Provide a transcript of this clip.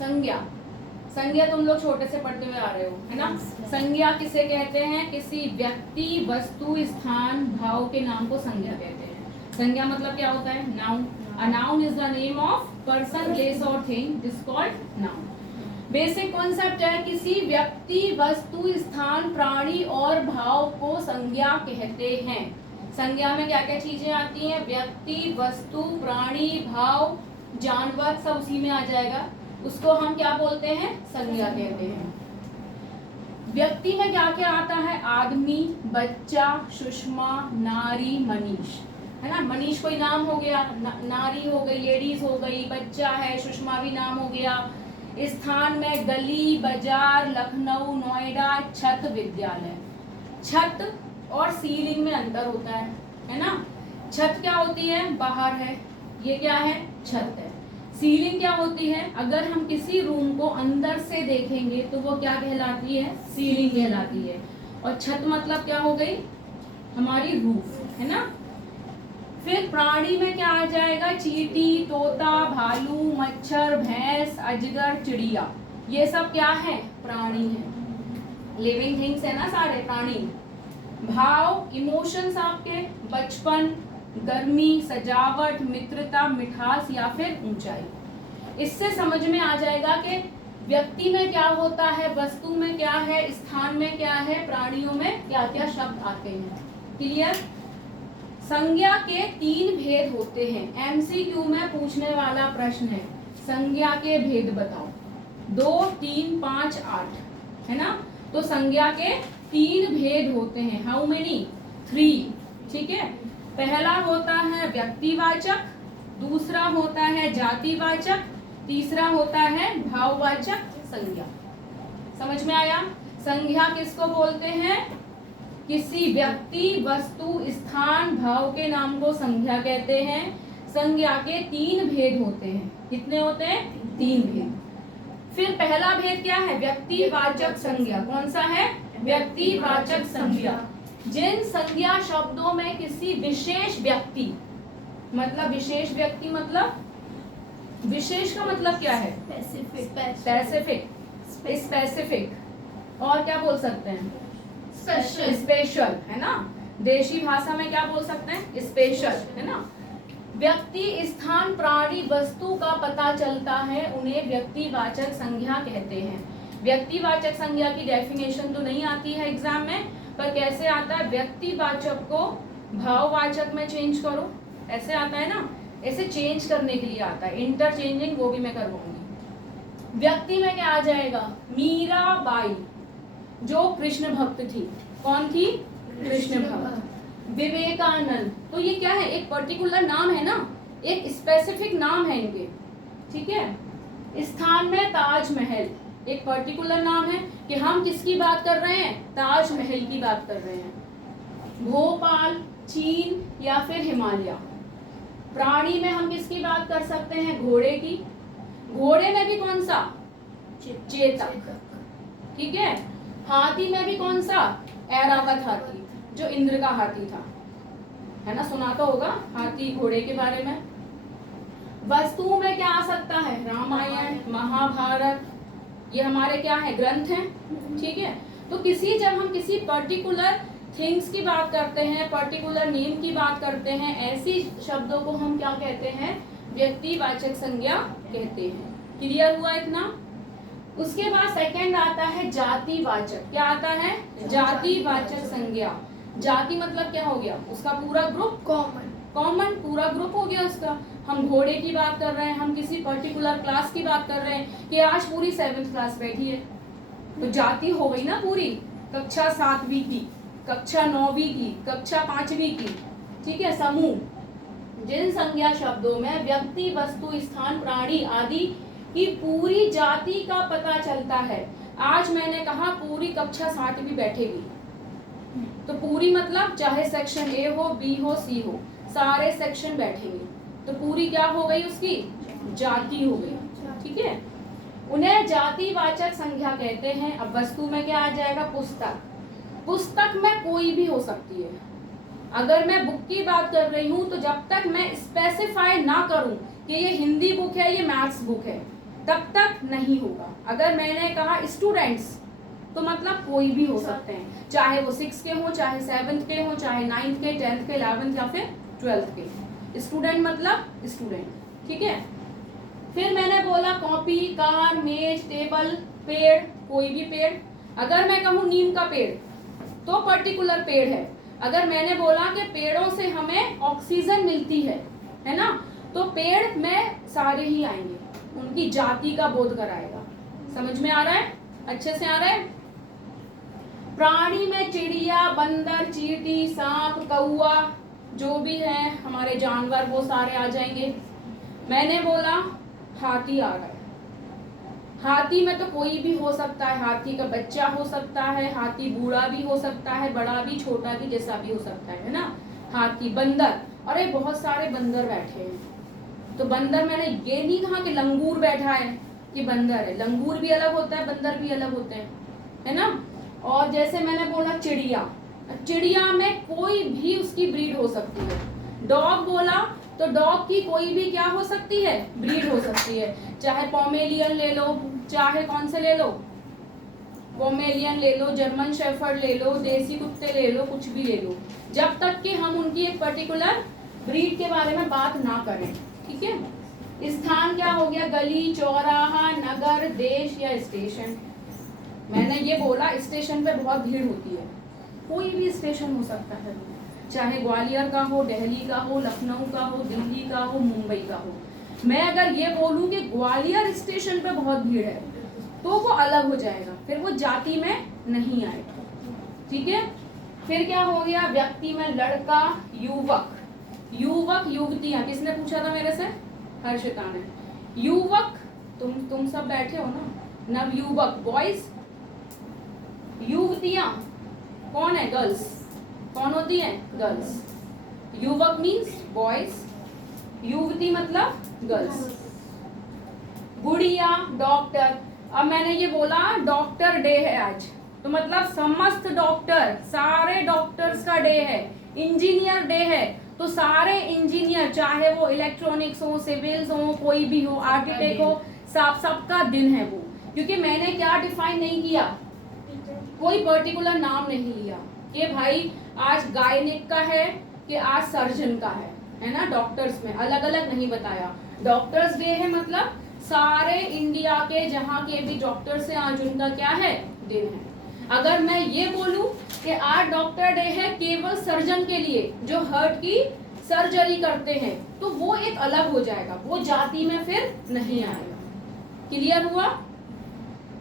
संज्ञा, संज्ञा तुम लोग छोटे से पढ़ते हुए आ रहे हो, है ना। संज्ञा किसे कहते हैं? किसी व्यक्ति, वस्तु, स्थान, भाव के नाम को संज्ञा कहते हैं। संज्ञा मतलब क्या होता है? Noun. A noun is the name of person, place or thing is called noun. Basic concept है, किसी व्यक्ति, वस्तु, स्थान, प्राणी और भाव को संज्ञा कहते हैं। संज्ञा में क्या क्या चीजें आती हैं? व्यक्ति, वस्तु, प्राणी, भाव, जानवर, सब उसी में आ जाएगा। उसको हम क्या बोलते हैं? संज्ञा कहते हैं। व्यक्ति में क्या क्या आता है? आदमी, बच्चा, सुषमा, नारी, मनीष, है ना। मनीष कोई नाम हो गया, नारी हो गई, लेडीज हो गई, बच्चा है, सुषमा भी नाम हो गया। स्थान में गली, बाजार, लखनऊ, नोएडा, छत, विद्यालय। छत और सीलिंग में अंतर होता है ना। छत क्या होती है? बाहर है, ये क्या है? छत है। सीलिंग क्या होती है? अगर हम किसी रूम को अंदर से देखेंगे तो वो क्या कहलाती है? सीलिंग कहलाती है। और छत मतलब क्या हो गई? हमारी रूफ, है ना। फिर प्राणी में क्या आ जाएगा? चींटी, तोता, भालू, मच्छर, भैंस, अजगर, चिड़िया, ये सब क्या है? प्राणी है। लिविंग थिंग्स है ना सारे प्राणी। भाव, इमोशंस आपके, बचपन, गर्मी, सजावट, मित्रता, मिठास या फिर ऊंचाई। इससे समझ में आ जाएगा कि व्यक्ति में क्या होता है, वस्तु में क्या है, स्थान में क्या है, प्राणियों में क्या क्या शब्द आते हैं। क्लियर? संज्ञा के 3 भेद होते हैं। एमसीक्यू में पूछने वाला प्रश्न है, संज्ञा के भेद बताओ। 2, 3, 5, 8, है ना। तो संज्ञा के 3 भेद होते हैं। How many? 3। ठीक है। पहला होता है व्यक्तिवाचक, दूसरा होता है जातिवाचक, तीसरा होता है भाववाचक संज्ञा। समझ में आया? संज्ञा किसको बोलते हैं? किसी व्यक्ति, वस्तु, स्थान, भाव के नाम को संज्ञा कहते हैं। संज्ञा के 3 भेद होते हैं। कितने होते हैं? 3 भेद। फिर पहला भेद क्या है? व्यक्तिवाचक संज्ञा। कौन सा है? व्यक्तिवाचक संज्ञा। जिन संज्ञा शब्दों में किसी विशेष व्यक्ति, मतलब विशेष व्यक्ति मतलब विशेष का मतलब क्या है? स्पेसिफिक, स्पेसिफिक, और क्या बोल सकते हैं? स्पेशल, है ना। देशी भाषा में क्या बोल सकते हैं? स्पेशल, है ना। व्यक्ति, स्थान, प्राणी, वस्तु का पता चलता है, उन्हें व्यक्तिवाचक संज्ञा कहते हैं। व्यक्तिवाचक संज्ञा की डेफिनेशन तो नहीं आती है एग्जाम में, पर कैसे आता है? व्यक्तिवाचक को भाववाचक में चेंज करो, ऐसे आता है ना। ऐसे चेंज करने के लिए आता है, इंटरचेंजिंग, वो भी मैं करवाऊंगी। व्यक्ति में क्या आ जाएगा? मीराबाई, जो कृष्ण भक्त थी। कौन थी? कृष्ण भक्त। विवेकानंद, तो ये क्या है? एक पर्टिकुलर नाम है ना, एक स्पेसिफिक नाम है इनके, ठीक है। स्थान में ताजमहल, एक पर्टिकुलर नाम है कि हम किसकी बात कर रहे हैं? ताजमहल की बात कर रहे हैं। भोपाल, चीन या फिर हिमालय। प्राणी में हम किसकी बात कर सकते हैं? घोड़े की। घोड़े में भी कौन सा? चेतक, ठीक है। हाथी में भी कौन सा? ऐरावत हाथी, जो इंद्र का हाथी था, है ना। सुना तो होगा हाथी घोड़े के बारे में। वस्तुओं में क्या आ सकता है? रामायण, महाभारत, ये हमारे क्या है? ग्रंथ हैं, ठीक है। तो जब हम किसी पर्टिकुलर थिंग्स की बात करते हैं, पर्टिकुलर नेम की बात करते हैं, ऐसी शब्दों को हम क्या कहते हैं? व्यक्तिवाचक संज्ञा कहते हैं। क्लियर हुआ इतना? उसके बाद सेकंड आता है जातिवाचक। क्या आता है? जातिवाचक संज्ञा। जाति मतलब क्या हो गया? उसका पूरा ग्रुप, कॉमन पूरा ग्रुप हो गया उसका। हम घोड़े की बात कर रहे हैं, हम किसी पर्टिकुलर क्लास की बात कर रहे हैं कि आज पूरी 7th क्लास बैठी है, तो जाति हो गई ना पूरी। कक्षा 7वीं की, कक्षा 9वीं की, कक्षा 5वीं की, ठीक है। समूह, जिन संज्ञा शब्दों में व्यक्ति, वस्तु, स्थान, प्राणी आदि की पूरी जाति का पता चलता है। आज मैंने कहा पूरी कक्षा 7वीं बैठेगी, तो पूरी मतलब चाहे सेक्शन ए हो, बी हो, सी हो, सारे सेक्शन बैठेंगे, तो पूरी क्या हो गई? उसकी जाति हो गई, ठीक है। उन्हें जातिवाचक संज्ञा कहते हैं। अब वस्तु में क्या आ जाएगा? पुस्तक। पुस्तक में कोई भी हो सकती है। अगर मैं बुक की बात कर रही हूँ तो जब तक मैं स्पेसिफाई ना करूं कि ये हिंदी बुक है, ये मैथ्स बुक है, तब तक नहीं होगा। अगर मैंने कहा स्टूडेंट्स तो मतलब कोई भी हो सकते हैं, चाहे वो 6 के हो, चाहे 7th के हो, चाहे 9th के, 10th के, 11th या फिर 12th के। स्टूडेंट मतलब स्टूडेंट, ठीक है। फिर मैंने बोला कॉपी, कार, मेज, टेबल, पेड़, कोई भी पेड़। अगर मैं कहूँ नीम का पेड़ तो पर्टिकुलर पेड़ है। अगर मैंने बोला कि पेड़ों से हमें ऑक्सीजन मिलती है ना, तो पेड़ में सारे ही आएंगे, उनकी जाति का बोध कराएगा। समझ में आ रहा है? अच्छे से आ रहा है? प्राणी में चिड़िया, बंदर, चींटी, सांप, कौआ, जो भी है हमारे जानवर वो सारे आ जाएंगे। मैंने बोला हाथी आ रहा है। हाथी में तो कोई भी हो सकता है, हाथी का बच्चा हो सकता है, हाथी बूढ़ा भी हो सकता है, बड़ा भी, छोटा भी, जैसा भी हो सकता है ना। हाथी, बंदर, अरे बहुत सारे बंदर बैठे हैं। तो बंदर मैंने ये नहीं कहा कि लंगूर बैठा है कि बंदर है। लंगूर भी अलग होता है, बंदर भी अलग होते हैं, है ना। और जैसे मैंने बोला चिड़िया, चिड़िया में कोई भी उसकी ब्रीड हो सकती है। डॉग बोला तो डॉग की कोई भी क्या हो सकती है, ब्रीड हो सकती है। चाहे पोमेलियन ले लो, चाहे कौन से ले लो, पोमेलियन ले लो, जर्मन शेफर्ड ले लो, देसी कुत्ते ले लो, कुछ भी ले लो, जब तक कि हम उनकी एक पर्टिकुलर ब्रीड के बारे में बात ना करें, ठीक है। स्थान क्या हो गया, गली, चौराहा, नगर, देश या स्टेशन। मैंने ये बोला स्टेशन पे बहुत भीड़ होती है, कोई भी स्टेशन हो सकता है, चाहे ग्वालियर का हो, दिल्ली का हो, लखनऊ का हो, दिल्ली का हो, मुंबई का हो। मैं अगर ये बोलूं कि ग्वालियर स्टेशन पे बहुत भीड़ है तो वो अलग हो जाएगा, फिर वो जाति में नहीं आएगा, ठीक है। फिर क्या हो गया, व्यक्ति में लड़का, युवक, युवक, युवतियां। किसने पूछा था मेरे से? हर्षिता ने। युवक तुम सब बैठे हो ना, नव युवक बॉयज, युवतियां कौन है, गर्ल्स। कौन होती है, गर्ल्स। युवक मीन्स बॉयज, युवती मतलब गर्ल्स। गुड़िया, डॉक्टर। अब मैंने ये बोला डॉक्टर डे है आज, तो मतलब समस्त डॉक्टर, सारे डॉक्टर्स का डे है। इंजीनियर डे है तो सारे इंजीनियर, चाहे वो इलेक्ट्रॉनिक्स हो, सिविल्स हो, कोई भी हो, आर्किटेक्ट हो, सबका दिन है वो। क्योंकि मैंने क्या डिफाइन नहीं किया, कोई पर्टिकुलर नाम नहीं लिया कि भाई आज गायनिक का है कि आज सर्जन का है ना। डॉक्टर्स में अलग अलग नहीं बताया। डॉक्टर्स डे है मतलब सारे इंडिया के जहाँ के भी डॉक्टर्स हैं आज उनका क्या है, दिन है। अगर मैं ये बोलूं कि आज डॉक्टर डे है केवल सर्जन के लिए जो हार्ट की सर्जरी करते हैं, तो वो एक अलग हो जाएगा, वो जाति में फिर नहीं आएगा। क्लियर हुआ?